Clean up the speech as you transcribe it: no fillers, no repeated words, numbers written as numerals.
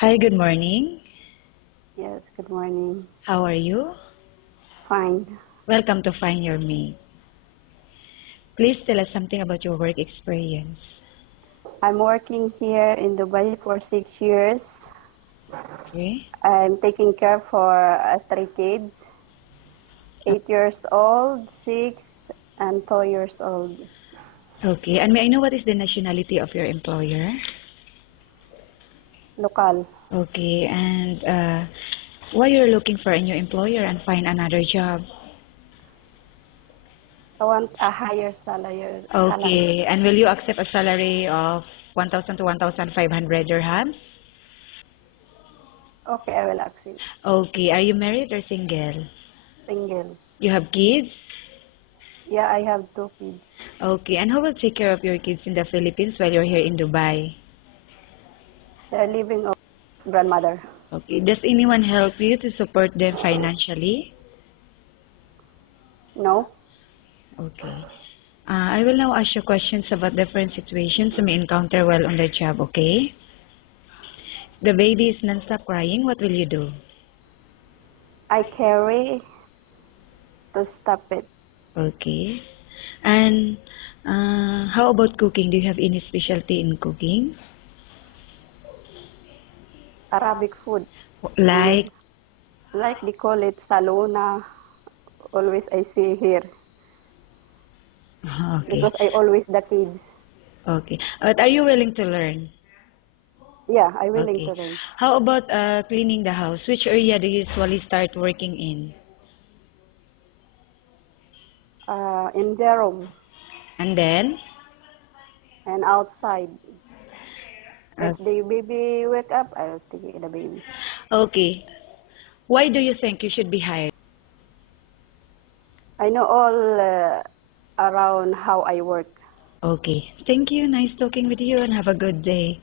Hi, good morning. Yes, good morning. How are you? Fine. Welcome to Find Your Mate. Please tell us something about your work experience. I'm working here in Dubai for 6 years. Okay. I'm taking care for three kids, 8 years old, 6, and 2 years old. Okay, and may I know what is the nationality of your employer? Local. Okay, and why you're looking for a new employer and find another job? I want a higher salary. Okay, and will you accept a salary of 1,000 to 1,500 dirhams? Okay, I will accept. Okay, are you married or single? Single. You have kids? Yeah, I have two kids. Okay, and who will take care of your kids in the Philippines while you're here in Dubai? They're living of grandmother. Okay. Does anyone help you to support them financially? No? Okay. I will now ask you questions about different situations you may encounter while on the job, okay? The baby is non-stop crying. What will you do? I carry to stop it. Okay. And how about cooking? Do you have any specialty in cooking? Arabic food. Like, Like they call it salona. Always I see here. okay, Because I always the kids. okay. But are you willing to learn? Yeah, I willing Okay. to learn. How about cleaning the house? Which area do you usually start working in? In their room And then? and outside. Uh, If the baby wake up, I'll take the baby. okay. Why do you think you should be hired? I know all around how I work. Okay. Thank you. Nice talking with you and have a good day.